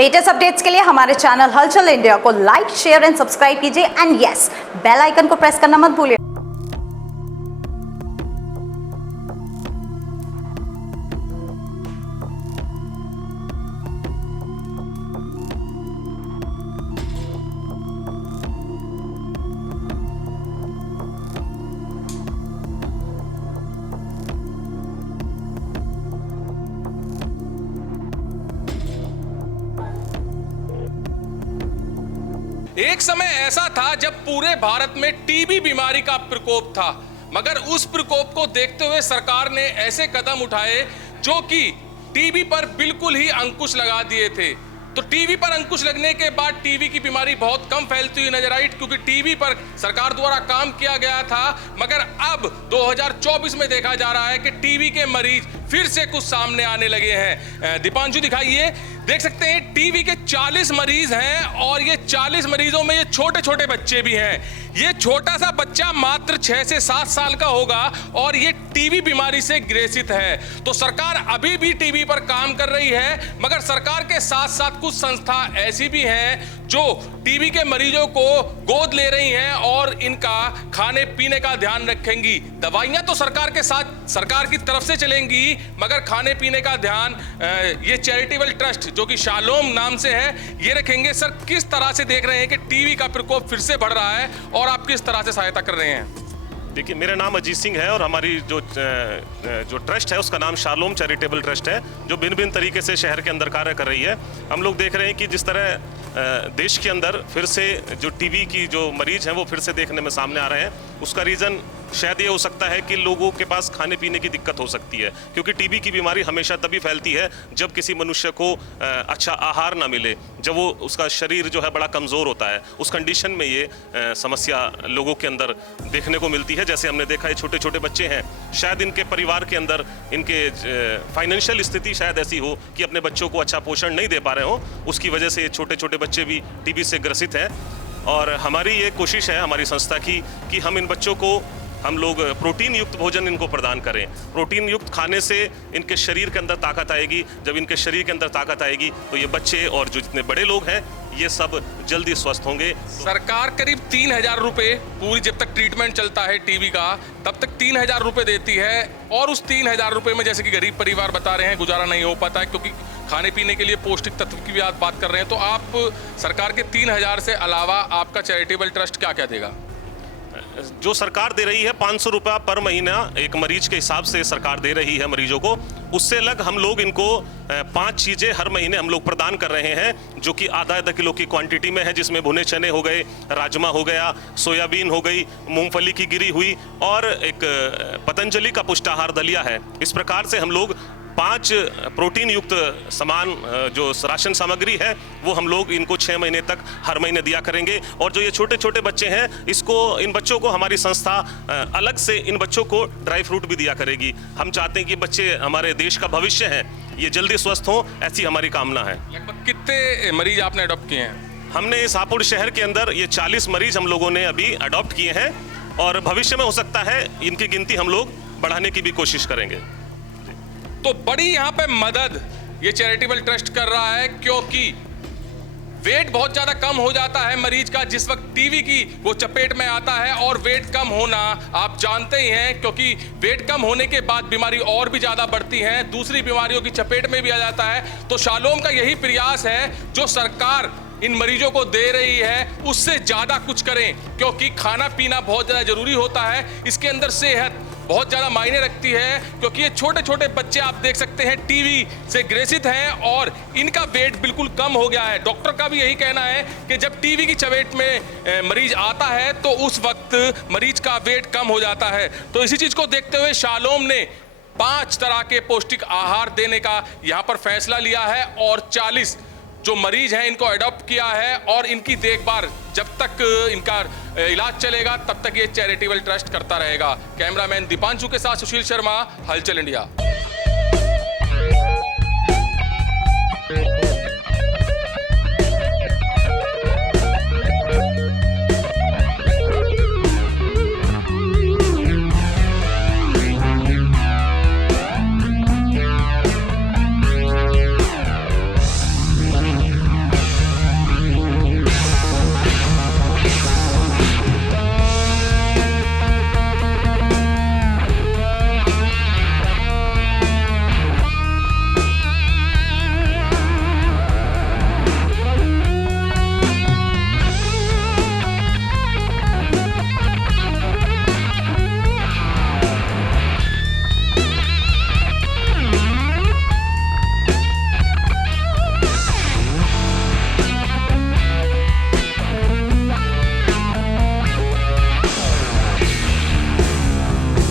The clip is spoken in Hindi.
लेटेस्ट अपडेट्स के लिए हमारे चैनल हलचल इंडिया को लाइक, शेयर एंड सब्सक्राइब कीजिए एंड यस, बेल आइकन को प्रेस करना मत भूलिए। एक समय ऐसा था जब पूरे भारत में टीबी बीमारी का प्रकोप था, मगर उस प्रकोप को देखते हुए सरकार ने ऐसे कदम उठाए जो कि टीबी पर बिल्कुल ही अंकुश लगा दिए थे। तो टीबी पर अंकुश लगने के बाद टीबी की बीमारी बहुत कम फैलती हुई नजर आई, क्योंकि टीबी पर सरकार द्वारा काम किया गया था। मगर अब 2024 में देखा जा रहा है कि टीबी के मरीज फिर से कुछ सामने आने लगे हैं। दीपांशु दिखाइए, देख सकते हैं टीबी के 40 मरीज हैं और ये 40 मरीजों में ये छोटे छोटे बच्चे भी हैं। ये छोटा सा बच्चा मात्र 6 से 7 साल का होगा और ये टीबी बीमारी से ग्रसित है। तो सरकार अभी भी टीबी पर काम कर रही है, मगर सरकार के साथ साथ कुछ संस्था ऐसी भी हैं जो टीबी के मरीजों को गोद ले रही हैं और इनका खाने पीने का ध्यान रखेंगी। दवाइयां तो सरकार के साथ, सरकार की तरफ से चलेंगी, मगर खाने पीने का ध्यान ये चैरिटेबल ट्रस्ट जो कि शालोम नाम से है, ये रखेंगे। सर, किस तरह से देख रहे हैं कि टीबी का प्रकोप फिर से बढ़ रहा है और आप किस तरह से सहायता कर रहे हैं? देखिए, मेरा नाम अजीत सिंह है और हमारी जो ट्रस्ट है उसका नाम शालोम चैरिटेबल ट्रस्ट है, जो भिन्न भिन्न तरीके से शहर के अंदर कार्य कर रही है। हम लोग देख रहे हैं कि जिस तरह देश के अंदर फिर से जो टीबी की जो मरीज हैं वो फिर से देखने में सामने आ रहे हैं, उसका रीज़न शायद ये हो सकता है कि लोगों के पास खाने पीने की दिक्कत हो सकती है, क्योंकि टीबी की बीमारी हमेशा तभी फैलती है जब किसी मनुष्य को अच्छा आहार ना मिले, जब वो उसका शरीर जो है बड़ा कमज़ोर होता है। उस कंडीशन में ये समस्या लोगों के अंदर देखने को मिलती है। जैसे हमने देखा है, छोटे छोटे बच्चे हैं, शायद इनके परिवार के अंदर इनके फाइनेंशियल स्थिति शायद ऐसी हो कि अपने बच्चों को अच्छा पोषण नहीं दे पा रहे हो, उसकी वजह से छोटे छोटे बच्चे भी टीबी से ग्रसित हैं। और हमारी ये कोशिश है हमारी संस्था की कि हम इन बच्चों को हम लोग प्रोटीन युक्त भोजन इनको प्रदान करें। प्रोटीन युक्त खाने से इनके शरीर के अंदर ताकत आएगी। जब इनके शरीर के अंदर ताकत आएगी तो ये बच्चे और जो जितने बड़े लोग हैं ये सब जल्दी स्वस्थ होंगे। सरकार करीब 3,000 रुपये पूरी, जब तक ट्रीटमेंट चलता है टीबी का तब तक 3,000 रुपये देती है, और उस 3,000 रुपये में जैसे कि गरीब परिवार बता रहे हैं गुजारा नहीं हो पाता है, क्योंकि खाने पीने के लिए पौष्टिक तत्व की भी आप बात कर रहे हैं। तो आप सरकार के 3,000 से अलावा आपका चैरिटेबल ट्रस्ट क्या क्या देगा? जो सरकार दे रही है 500 रुपया पर महीना एक मरीज के हिसाब से सरकार दे रही है मरीजों को। उससे अलग हम लोग इनको 5 चीज़ें हर महीने हम लोग प्रदान कर रहे हैं, जो कि आधा किलो की क्वांटिटी में है, जिसमें भुने चने हो गए, राजमा हो गया, सोयाबीन हो गई, मूंगफली की गिरी हुई और एक पतंजलि का पुष्टाहार दलिया है। इस प्रकार से हम लोग 5 प्रोटीन युक्त सामान जो राशन सामग्री है वो हम लोग इनको 6 महीने तक हर महीने दिया करेंगे। और जो ये छोटे छोटे बच्चे हैं, इन बच्चों को हमारी संस्था अलग से इन बच्चों को ड्राई फ्रूट भी दिया करेगी। हम चाहते हैं कि बच्चे हमारे देश का भविष्य हैं, ये जल्दी स्वस्थ हों, ऐसी हमारी कामना है। लगभग कितने मरीज आपने अडॉप्ट किए हैं? हमने इस हापुड़ शहर के अंदर ये 40 मरीज हम लोगों ने अभी अडॉप्ट किए हैं और भविष्य में हो सकता है इनकी गिनती हम लोग बढ़ाने की भी कोशिश करेंगे। तो बड़ी यहाँ पे मदद ये चैरिटेबल ट्रस्ट कर रहा है, क्योंकि वेट बहुत ज़्यादा कम हो जाता है मरीज का जिस वक्त टीबी की वो चपेट में आता है। और वेट कम होना आप जानते ही हैं, क्योंकि वेट कम होने के बाद बीमारी और भी ज़्यादा बढ़ती है, दूसरी बीमारियों की चपेट में भी आ जाता है। तो शालोम का यही प्रयास है, जो सरकार इन मरीजों को दे रही है उससे ज़्यादा कुछ करें, क्योंकि खाना पीना बहुत ज़्यादा ज़रूरी होता है। इसके अंदर सेहत बहुत ज़्यादा मायने रखती है, क्योंकि ये छोटे छोटे बच्चे आप देख सकते हैं टीबी से ग्रसित हैं और इनका वेट बिल्कुल कम हो गया है। डॉक्टर का भी यही कहना है कि जब टीबी की चपेट में मरीज आता है तो उस वक्त मरीज का वेट कम हो जाता है। तो इसी चीज़ को देखते हुए शालोम ने 5 तरह के पौष्टिक आहार देने का यहाँ पर फैसला लिया है और 40 जो मरीज हैं इनको अडॉप्ट किया है, और इनकी देखभाल जब तक इनका इलाज चलेगा तब तक ये चैरिटेबल ट्रस्ट करता रहेगा। कैमरामैन दीपांशु के साथ सुशील शर्मा, हलचल इंडिया।